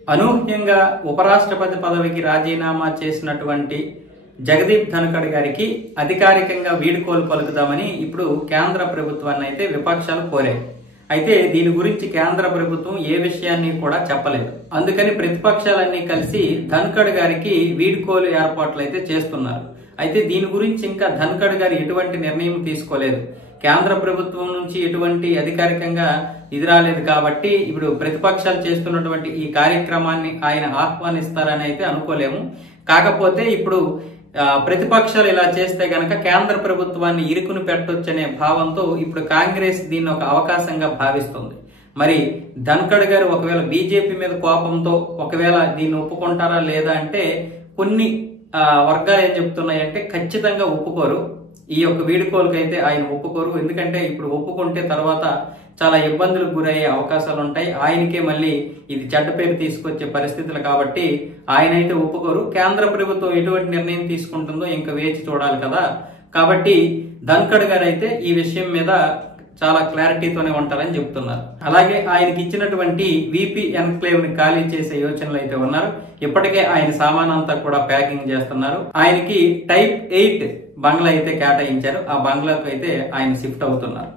అనూహ్యంగా ఉపరాష్ట్రపతి పదవికి రాజీనామా చేసినటువంటి జగదీప్ ధన్ఖడ్ గారికి అధికారికంగా వీడ్కోలు పలుకుదామని ఇప్పుడు కేంద్ర ప్రభుత్వాన్ని అయితే విపక్షాలు కోరాయి. అయితే దీని గురించి కేంద్ర ప్రభుత్వం ఏ విషయాన్ని కూడా చెప్పలేదు. అందుకని ప్రతిపక్షాలన్నీ కలిసి ధన్ఖడ్ గారికి వీడ్కోలు ఏర్పాట్లు అయితే చేస్తున్నారు. అయితే దీని గురించి ఇంకా ధన్ఖడ్ గారు ఎటువంటి నిర్ణయం తీసుకోలేదు. కేంద్ర ప్రభుత్వం నుంచి ఎటువంటి అధికారికంగా ఇది రాలేదు కాబట్టి ఇప్పుడు ప్రతిపక్షాలు చేస్తున్నటువంటి ఈ కార్యక్రమాన్ని ఆయన ఆహ్వానిస్తారని అయితే అనుకోలేము. కాకపోతే ఇప్పుడు ప్రతిపక్షాలు ఇలా చేస్తే గనక కేంద్ర ప్రభుత్వాన్ని ఇరుకును పెట్టొచ్చనే భావంతో ఇప్పుడు కాంగ్రెస్ దీన్ని ఒక అవకాశంగా భావిస్తుంది. మరి ధన్ఖడ్ గారు ఒకవేళ బీజేపీ మీద కోపంతో ఒకవేళ దీన్ని ఒప్పుకుంటారా లేదా అంటే కొన్ని వర్గాలు ఏం చెప్తున్నాయంటే ఖచ్చితంగా ఒప్పుకోరు. ఈ యొక్క వీడుకోలుకి అయితే ఆయన ఒప్పుకోరు. ఎందుకంటే ఇప్పుడు ఒప్పుకుంటే తర్వాత చాలా ఇబ్బందులకు గురయ్యే అవకాశాలు ఉంటాయి. ఆయనకే మళ్ళీ ఇది చెడ్డ పేరు తీసుకొచ్చే పరిస్థితులు కాబట్టి ఆయన అయితే ఒప్పుకోరు. కేంద్ర ప్రభుత్వం ఎటువంటి నిర్ణయం తీసుకుంటుందో ఇంకా వేచి చూడాలి కదా. కాబట్టి ధన్ఖడ్ గారు అయితే ఈ విషయం మీద చాలా క్లారిటీతోనే ఉంటారని చెప్తున్నారు. అలాగే ఆయనకి ఇచ్చినటువంటి విపి ఎన్క్లేవ్ ని ఖాళీ చేసే యోచనలు అయితే ఉన్నారు. ఇప్పటికే ఆయన సామానంతా కూడా ప్యాకింగ్ చేస్తున్నారు. ఆయనకి టైప్ 8 బంగ్లా అయితే కేటాయించారు. ఆ బంగ్లాకు అయితే ఆయన షిఫ్ట్ అవుతున్నారు.